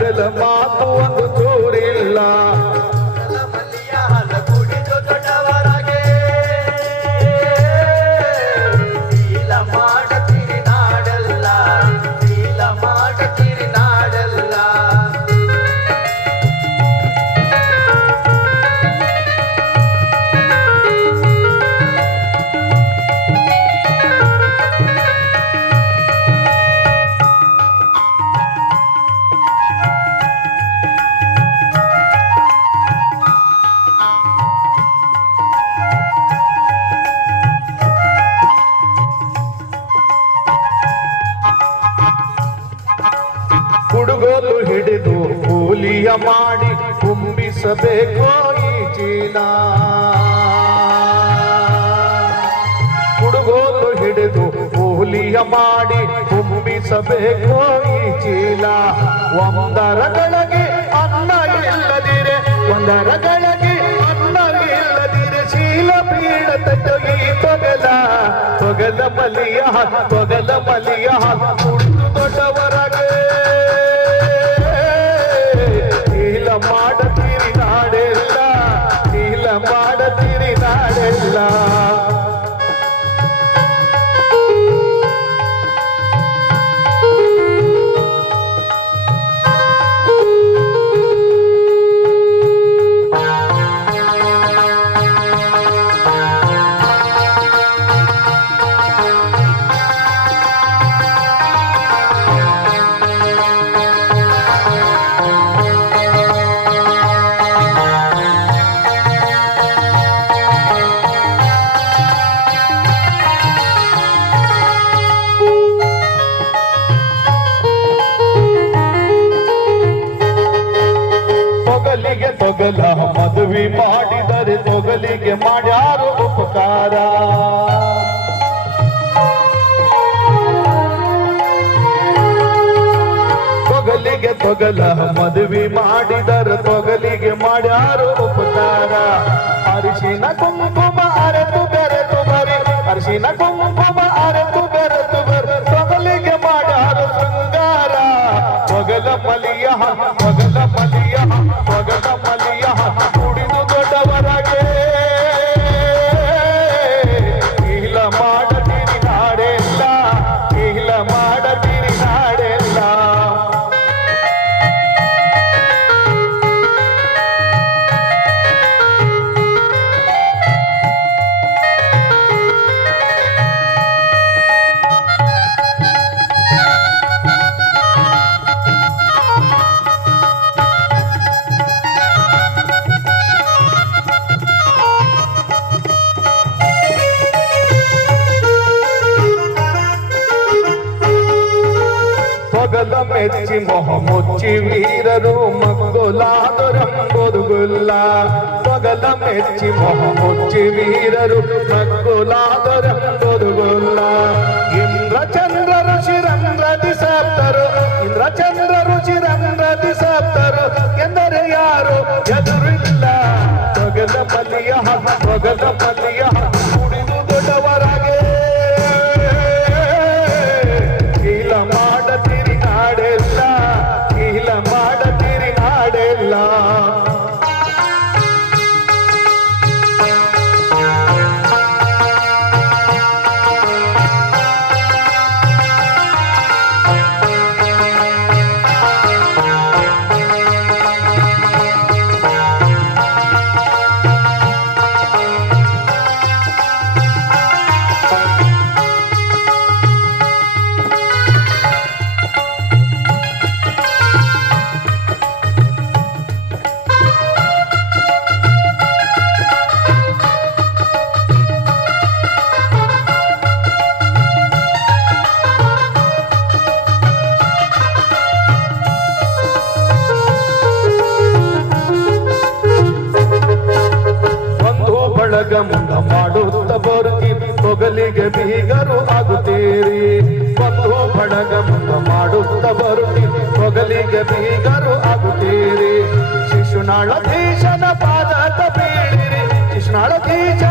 ಹಡಗಲ ಮಾತು ಒಂದು ಚೂರಿಲ್ಲ. ಮಲ್ಲಿಯ ಹಾಲ ಕುಡಿದು ದೊಡ್ಡವರಾಗೆ ಶೀಲ ಮಾಡತೀರಿ ನಾಡಲ್ಲ, ಶೀಲ ಮಾಡತೀರಿ ನಾಡಲ್ಲ. ಕುಡುಗೋಲು ಹಿಡಿದು ಕೂಲಿಯ ಮಾಡಿ ತುಂಬಿಸಬೇಕು ಈ ಚೀಲ. ಕುಡುಗೋಲು ಹಿಡಿದು ಕೂಲಿಯ ಮಾಡಿ ತುಂಬಿಸಬೇಕು ಈ ಚೀಲ. ಒಂದರಗಳಿಗೆ ಅನ್ನ ಇಲ್ಲದಿರೆ, ಒಂದರಗಳಿಗೆ ಅನ್ನ ಇಲ್ಲದಿರೆ ಶೀಲ ಬೀಳತಟ್ಟು ಈ ತೊಗಲ. ತೊಗಲ ಮಲಿಯ ತೊಗಲ ಮಲಿಯ ಕುಡಿದು ದೊಡ್ಡವರಾಗೆ ಶೀಲ ಮಾಡತೀರಿ ನಾಡೆಲ್ಲ, ಶೀಲ ಮಾಡತೀರಿ ನಾಡೆಲ್ಲ. ತೊಗಲಿಗೆ ತೊಗಲ ಮದುವೆ ಮಾಡಿದರೆ ತೊಗಲಿಗೆ ಮಾಡ್ಯಾರು ಉಪಕಾರ. ತೊಗಲಿಗೆ ತೊಗಲ ಮದುವೆ ಮಾಡಿದರೆ ತೊಗಲಿಗೆ ಮಾಡ್ಯಾರು ಉಪಕಾರ. ಅರಿಶಿನ ಕುಂಕುಮ ಅರೆತು ಬೆರೆತು ಬರಿ, ಅರಿಶಿನ ಕುಂಕುಮ ಅರೆತು ಬೆರೆತು ಬರಿ ತೊಗಲಿಗೆ ಮಾಡ್ಯಾರು ಶೃಂಗಾರ. ತೊಗಲ ಮಲಿಯ ತೊಗಲ ಮಲಿಯ ತೊಗಲ ಮಲಿಯ ಕುಡಿದು ದೊಡ್ಡವರಾಗೆ ಶೀಲ ಮಾಡತೀರಿ ನಾಡೆಲ್ಲ, ಶೀಲ ಮಾಡತೀರಿ ನಾಡೆಲ್ಲ. ತೊಗಲ ಮೆಚ್ಚಿ ಮೊಹ ಮುಚ್ಚಿ ವೀರರು ಮಗ್ಗುಲಾದರಂಬುದುಗುಲ್ಲ. ತೊಗಲ ಮೆಚ್ಚಿ ಮೊಹ ಮುಚ್ಚಿ ವೀರರು ಮಗ್ಗುಲಾದರಂಬುದುಗುಲ್ಲ. ಇಂದ್ರಚಂದ್ರ ಋಷಿರಂದ್ರದಿ ಸಪ್ತರು, ಇಂದ್ರಚಂದ್ರ ಋಷಿರಂದ್ರದಿ ಸಪ್ತರು ಎಂದರೆ ಯಾರು ಎದುರಿಲ್ಲ. ತೊಗಲ ಮಲಿಯ ತೊಗಲ ಮಲಿಯ ಕುಡಿದು ದೊಡ್ಡವರಾಗೆ ಶೀಲ ಮಾಡತೀರಿ ನಾಡೆಲ್ಲ, ಶೀಲ ಮಾಡತೀರಿ ನಾಡೆಲ್ಲ. ಬಳಗ ಮುಂದ ಮಾಡುತ್ತ ಬರುತ್ತಿ ತೊಗಲಿಗೆ ಬೀಗರು ಆಗುತ್ತೀರಿ. ಬಂಧು ಬಳಗ ಮುಂದ ಮಾಡುತ್ತ ಬರುತ್ತಿ ತೊಗಲಿಗೆ ಬೀಗರು ಆಗುತ್ತೀರಿ. ಶಿಶುನಾಳ ದೇಶನ ಪಾದಕ ಬೀಳಿರಿ, ಶಿಶುನಾಳ ದೇಶ